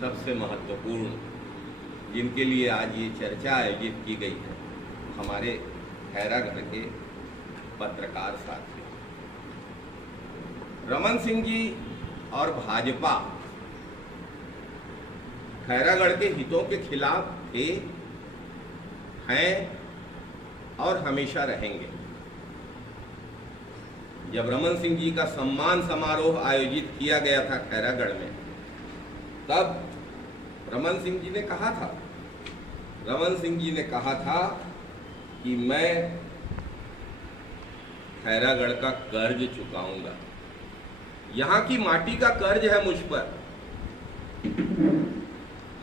सबसे महत्वपूर्ण जिनके लिए आज ये चर्चा आयोजित की गई है, हमारे खैरागढ़ के पत्रकार साथी रमन सिंह जी और भाजपा खैरागढ़ के हितों के खिलाफ थे, हैं और हमेशा रहेंगे। जब रमन सिंह जी का सम्मान समारोह आयोजित किया गया था खैरागढ़ में, तब रमन सिंह जी ने कहा था कि मैं खैरागढ़ का कर्ज चुकाऊंगा। यहाँ की माटी का कर्ज है मुझ पर।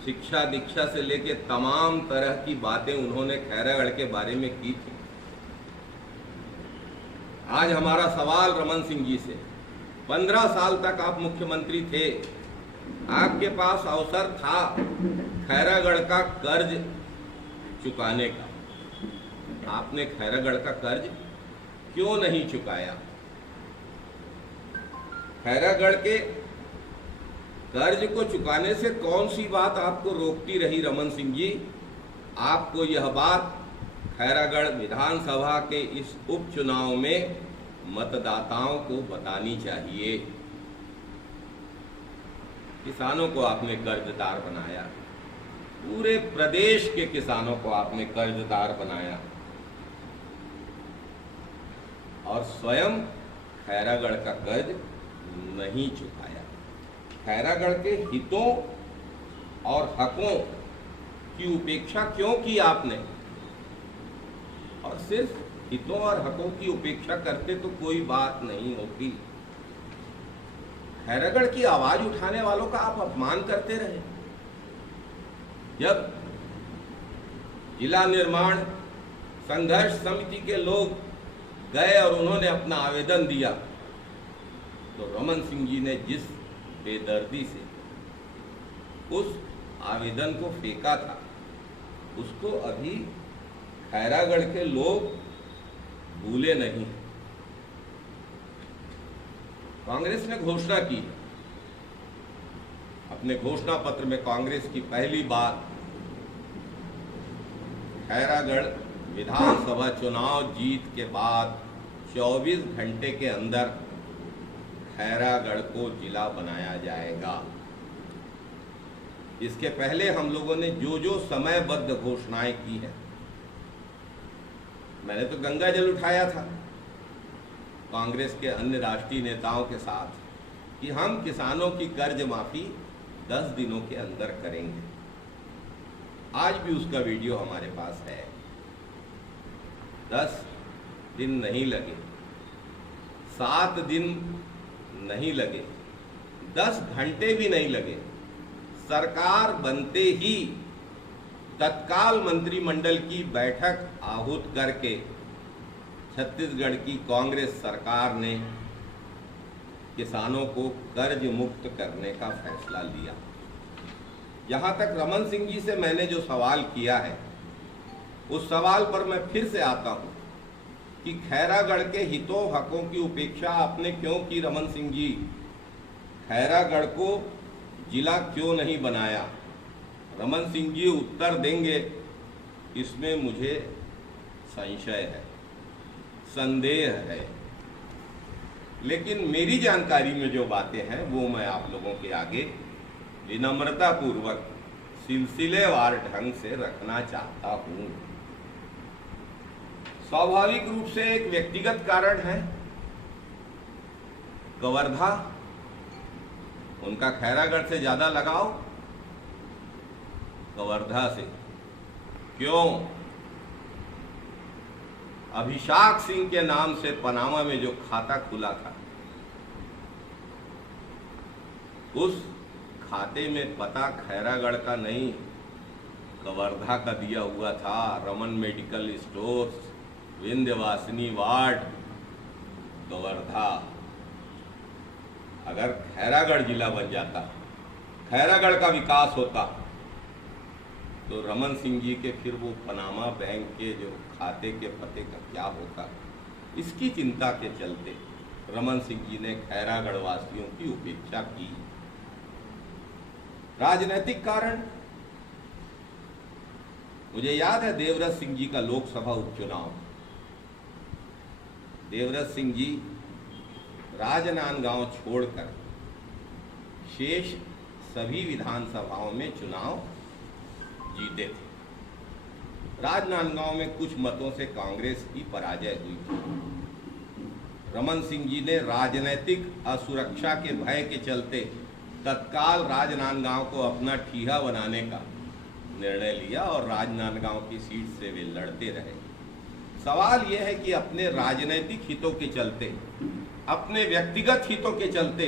शिक्षा दीक्षा से लेके तमाम तरह की बातें उन्होंने खैरागढ़ के बारे में की थी। आज हमारा सवाल रमन सिंह जी से, 15 साल तक आप मुख्यमंत्री थे, आपके पास अवसर था खैरागढ़ का कर्ज चुकाने का, आपने खैरागढ़ का कर्ज क्यों नहीं चुकाया? खैरागढ़ के कर्ज को चुकाने से कौन सी बात आपको रोकती रही रमन सिंह जी? आपको यह बात खैरागढ़ विधानसभा के इस उपचुनाव में मतदाताओं को बतानी चाहिए। किसानों को आपने कर्जदार बनाया, पूरे प्रदेश के किसानों को आपने कर्जदार बनाया और स्वयं खैरागढ़ का कर्ज नहीं चुकाया। खैरागढ़ के हितों और हकों की उपेक्षा क्यों की आपने? और सिर्फ हितों और हकों की उपेक्षा करते तो कोई बात नहीं होती। खैरागढ़ की आवाज उठाने वालों का आप अपमान करते रहे। जब जिला निर्माण संघर्ष समिति के लोग गए और उन्होंने अपना आवेदन दिया, तो रमन सिंह जी ने जिस बेदर्दी से उस आवेदन को फेंका था, उसको अभी खैरागढ़ के लोग भूले नहीं। कांग्रेस ने घोषणा की, अपने घोषणा पत्र में कांग्रेस की पहली बात, खैरागढ़ विधानसभा चुनाव जीत के बाद 24 घंटे के अंदर खैरागढ़ को जिला बनाया जाएगा। इसके पहले हम लोगों ने जो जो समयबद्ध घोषणाएं की हैं, मैंने तो गंगा जल उठाया था कांग्रेस के अन्य राष्ट्रीय नेताओं के साथ कि हम किसानों की कर्ज माफी 10 दिनों के अंदर करेंगे। आज भी उसका वीडियो हमारे पास है। 10 दिन नहीं लगे, 7 दिन नहीं लगे, 10 घंटे भी नहीं लगे, सरकार बनते ही तत्काल मंत्रिमंडल की बैठक आहूत करके छत्तीसगढ़ की कांग्रेस सरकार ने किसानों को कर्ज मुक्त करने का फैसला लिया। यहां तक रमन सिंह जी से मैंने जो सवाल किया है, उस सवाल पर मैं फिर से आता हूं कि खैरागढ़ के हितों हकों की उपेक्षा आपने क्यों की रमन सिंह जी? खैरागढ़ को जिला क्यों नहीं बनाया? रमन सिंह जी उत्तर देंगे, इसमें मुझे संशय है, संदेह है। लेकिन मेरी जानकारी में जो बातें हैं वो मैं आप लोगों के आगे विनम्रता पूर्वक सिलसिलेवार ढंग से रखना चाहता हूं। स्वाभाविक रूप से एक व्यक्तिगत कारण है, कवर्धा, उनका खैरागढ़ से ज्यादा लगाव कवर्धा से। क्यों? अभिषेक सिंह के नाम से पनामा में जो खाता खुला था, उस खाते में पता खैरागढ़ का नहीं, कवर्धा का दिया हुआ था। Raman medical stores, Vindhyavasini ward, Kawardha. अगर खैरागढ़ जिला बन जाता, खैरागढ़ का विकास होता, तो रमन सिंह जी के फिर वो पनामा बैंक के जो खाते के पते का क्या होता, इसकी चिंता के चलते रमन सिंह जी ने खैरागढ़ वासियों की उपेक्षा की। राजनीतिक कारण, मुझे याद है देवव्रत सिंह जी का लोकसभा उपचुनाव। देवव्रत सिंह जी राजनांदगांव छोड़कर शेष सभी विधानसभाओं में चुनाव जीते थे। राजनांदगांव में कुछ मतों से कांग्रेस की पराजय हुई थी। रमन सिंह जी ने राजनीतिक असुरक्षा के भय के चलते तत्काल राजनांदगांव को अपना ठीहा बनाने का निर्णय लिया और राजनांदगांव की सीट से वे लड़ते रहे। सवाल यह है कि अपने राजनीतिक हितों के चलते, अपने व्यक्तिगत हितों के चलते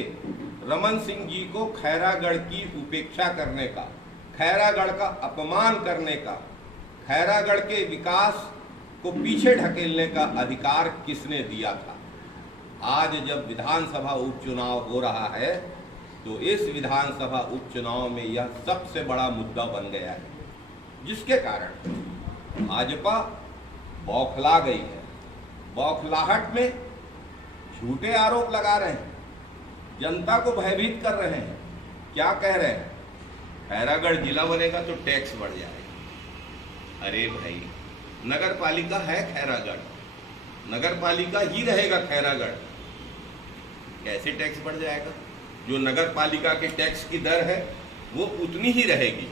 रमन सिंह जी को खैरागढ़ की उपेक्षा करने का, खैरागढ़ का अपमान करने का, खैरागढ़ के विकास को पीछे ढकेलने का अधिकार किसने दिया था? आज जब विधानसभा उपचुनाव हो रहा है तो इस विधानसभा उपचुनाव में यह सबसे बड़ा मुद्दा बन गया है, जिसके कारण भाजपा बौखला गई है। बौखलाहट में झूठे आरोप लगा रहे हैं, जनता को भयभीत कर रहे हैं। क्या कह रहे हैं? खैरागढ़ जिला बनेगा तो टैक्स बढ़ जाएगा। अरे भाई, नगर पालिका है खैरागढ़, नगर पालिका ही रहेगा खैरागढ़, कैसे टैक्स बढ़ जाएगा? जो नगर पालिका के टैक्स की दर है वो उतनी ही रहेगी।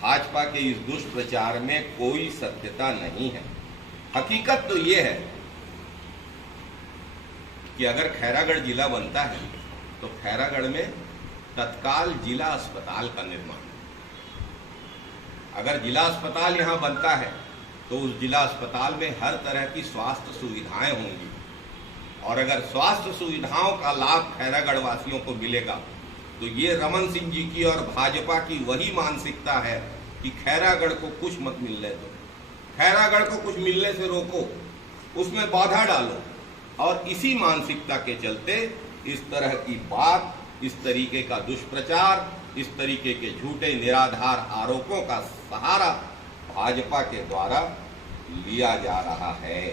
भाजपा के इस दुष्प्रचार में कोई सत्यता नहीं है। हकीकत तो ये है कि अगर खैरागढ़ जिला बनता है तो खैरागढ़ में तत्काल जिला अस्पताल का निर्माण, अगर जिला अस्पताल यहां बनता है तो उस जिला अस्पताल में हर तरह की स्वास्थ्य सुविधाएं होंगी, और अगर स्वास्थ्य सुविधाओं का लाभ खैरागढ़ वासियों को मिलेगा तो ये रमन सिंह जी की और भाजपा की वही मानसिकता है कि खैरागढ़ को कुछ मत मिलने दो, खैरागढ़ को कुछ मिलने से रोको, उसमें बाधा डालो। और इसी मानसिकता के चलते इस तरह की बात, इस तरीके का दुष्प्रचार, इस तरीके के झूठे निराधार आरोपों का सहारा भाजपा के द्वारा लिया जा रहा है।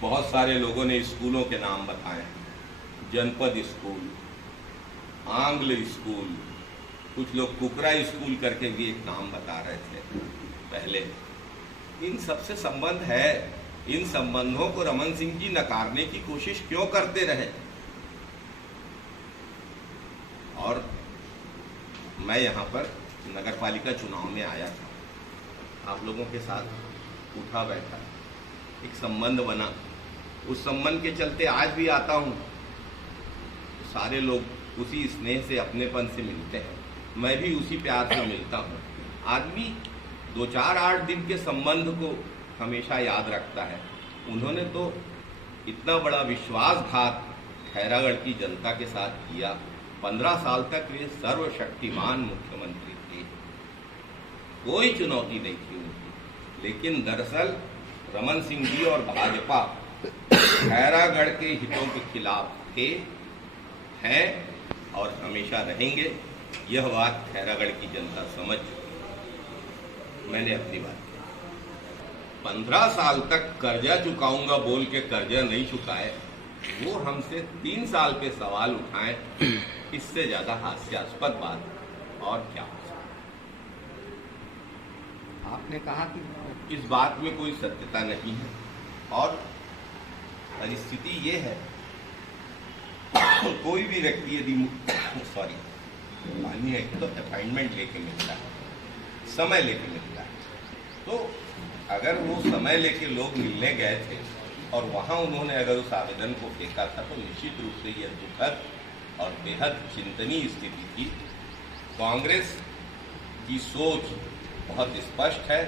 बहुत सारे लोगों ने स्कूलों के नाम बताए, जनपद स्कूल, आंग्ल स्कूल, कुछ लोग कुकरा स्कूल करके भी एक नाम बता रहे थे पहले। इन सबसे संबंध है, इन संबंधों को रमन सिंह जी नकारने की कोशिश क्यों करते रहे? और मैं यहाँ पर नगरपालिका चुनाव में आया था, आप लोगों के साथ उठा बैठा, एक संबंध बना, उस संबंध के चलते आज भी आता हूँ। सारे लोग उसी स्नेह से, अपनेपन से मिलते हैं, मैं भी उसी प्यार से मिलता हूँ। आदमी 2-4-8 दिन के संबंध को हमेशा याद रखता है। उन्होंने तो इतना बड़ा विश्वासघात खैरागढ़ की जनता के साथ किया। 15 साल तक वे सर्वशक्तिमान मुख्यमंत्री थे, कोई चुनौती नहीं थी उनकी। लेकिन दरअसल रमन सिंह जी और भाजपा खैरागढ़ के हितों के खिलाफ थे, हैं और हमेशा रहेंगे। यह बात खैरागढ़ की जनता समझ चुकी। मैंने अपनी बात की। 15 साल तक कर्जा चुकाऊंगा बोल के कर्जा नहीं चुकाए, वो हमसे 3 साल पे सवाल उठाएं, इससे ज्यादा हास्यास्पद बात और क्या हो सकती? आपने कहा कि इस बात में कोई सत्यता नहीं है, और परिस्थिति ये है कोई भी व्यक्ति यदि पानी है तो अपॉइंटमेंट लेके मिलता है, समय लेके मिलता है। तो अगर वो समय लेके लोग मिलने गए थे और वहां उन्होंने अगर उस आवेदन को फेंका था तो निश्चित रूप से यह दुखद और बेहद चिंतनीय स्थिति थी। कांग्रेस की सोच बहुत स्पष्ट है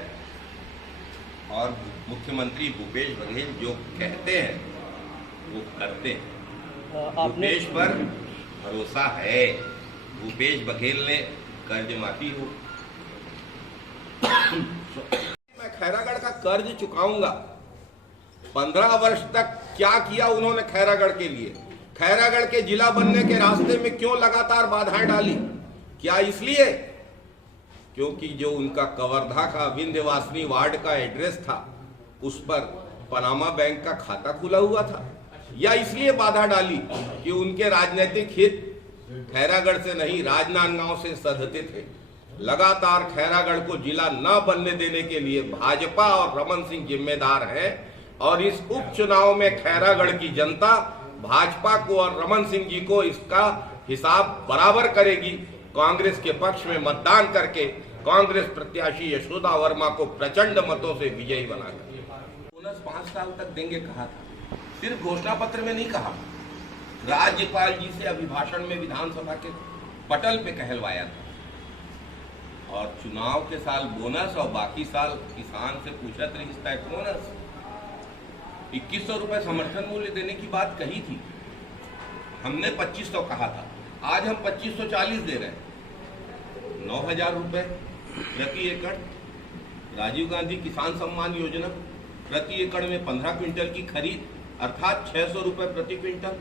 और मुख्यमंत्री भूपेश बघेल जो कहते हैं वो करते हैं। भूपेश पर भरोसा है। भूपेश बघेल ने कर्ज माफी हो, मैं खैरागढ़ का कर्ज चुकाऊंगा। 15 वर्ष तक क्या किया उन्होंने खैरागढ़ के लिए? खैरागढ़ के जिला बनने के रास्ते में क्यों लगातार बाधाएं डाली? क्या इसलिए क्योंकि जो उनका कवर्धा का विंध्यवासिनी वार्ड का एड्रेस था उस पर पनामा बैंक का खाता खुला हुआ था? या इसलिए बाधा डाली कि उनके राजनीतिक हित खैरागढ़ से नहीं, राजनांदगांव से सधते थे। लगातार खैरागढ़ को जिला न बनने देने के लिए भाजपा और रमन सिंह जिम्मेदार हैं और इस उपचुनाव में खैरागढ़ की जनता भाजपा को और रमन सिंह जी को इसका हिसाब बराबर करेगी। कांग्रेस के पक्ष में मतदान करके कांग्रेस प्रत्याशी यशोदा वर्मा को प्रचंड मतों से विजयी बनाकर बोनस 5 साल तक देंगे कहा था, सिर्फ घोषणा पत्र में नहीं कहा, राज्यपाल जी से अभिभाषण में विधानसभा के पटल पे कहलवाया था। और चुनाव के साल बोनस और बाकी साल किसान से पूछत रही बोनस। 2100 रुपए समर्थन मूल्य देने की बात कही थी, हमने 2500 कहा था, आज हम 2540 दे रहे हैं। 9000 रुपए प्रति एकड़। राजीव गांधी किसान सम्मान योजना, प्रति एकड़ में 15 क्विंटल की खरीद अर्थात 600 रुपए प्रति क्विंटल,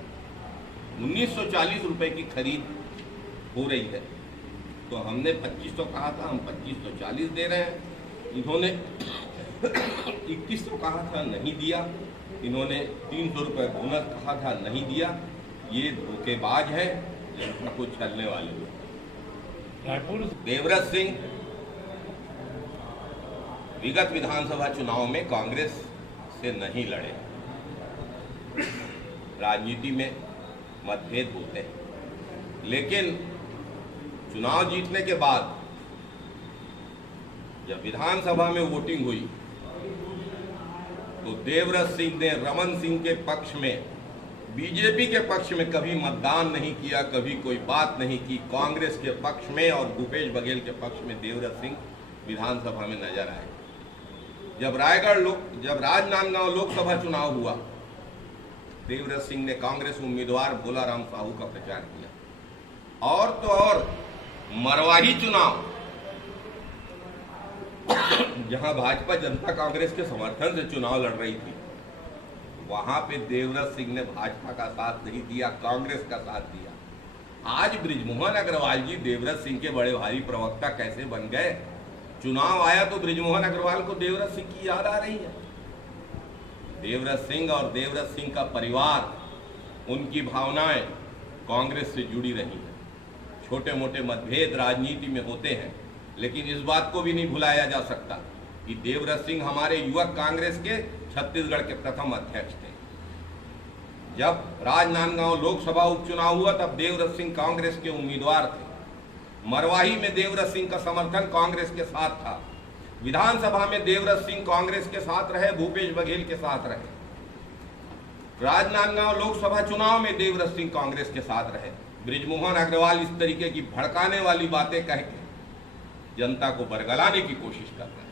1940 रुपए की खरीद हो रही है। तो हमने 2500 कहा था, हम 2540 दे रहे हैं। इन्होंने 2100 कहा था, नहीं दिया। इन्होंने 300 रुपए बोनस कहा था, नहीं दिया। ये धोखेबाज है, जनता को छलने वाले लोग। देवव्रत सिंह विगत विधानसभा चुनाव में कांग्रेस से नहीं लड़े। राजनीति में मतभेद होते हैं, लेकिन चुनाव जीतने के बाद जब विधानसभा में वोटिंग हुई तो देवव्रत सिंह ने रमन सिंह के पक्ष में, बीजेपी के पक्ष में कभी मतदान नहीं किया, कभी कोई बात नहीं की। कांग्रेस के पक्ष में और भूपेश बघेल के पक्ष में देवव्रत सिंह विधानसभा में नजर आए। जब राजनांदगांव लोकसभा चुनाव हुआ, देवव्रत सिंह ने कांग्रेस उम्मीदवार भोलाराम साहू का प्रचार किया। और तो और मरवाही चुनाव, जहां भाजपा जनता कांग्रेस के समर्थन से चुनाव लड़ रही थी, वहां पे देवव्रत सिंह ने भाजपा का साथ नहीं दिया, कांग्रेस का साथ दिया। आज बृजमोहन अग्रवाल जी देवव्रत सिंह के बड़े भारी प्रवक्ता कैसे बन गए? चुनाव आया तो बृजमोहन अग्रवाल को देवव्रत सिंह की याद आ रही है। देवव्रत सिंह और देवव्रत सिंह का परिवार, उनकी भावनाएं कांग्रेस से जुड़ी रही हैं। छोटे मोटे मतभेद राजनीति में होते हैं, लेकिन इस बात को भी नहीं भुलाया जा सकता कि देवव्रत सिंह हमारे युवक कांग्रेस के छत्तीसगढ़ के प्रथम अध्यक्ष थे। जब राजनांदगांव लोकसभा उपचुनाव हुआ तब देवव्रत सिंह कांग्रेस के उम्मीदवार थे। मरवाही में देवव्रत सिंह का समर्थन कांग्रेस के साथ था। विधानसभा में देवव्रत सिंह कांग्रेस के साथ रहे, भूपेश बघेल के साथ रहे। राजनांदगांव लोकसभा चुनाव में देवव्रत सिंह कांग्रेस के साथ रहे। बृजमोहन अग्रवाल इस तरीके की भड़काने वाली बातें कह के जनता को बरगलाने की कोशिश कर रहे हैं।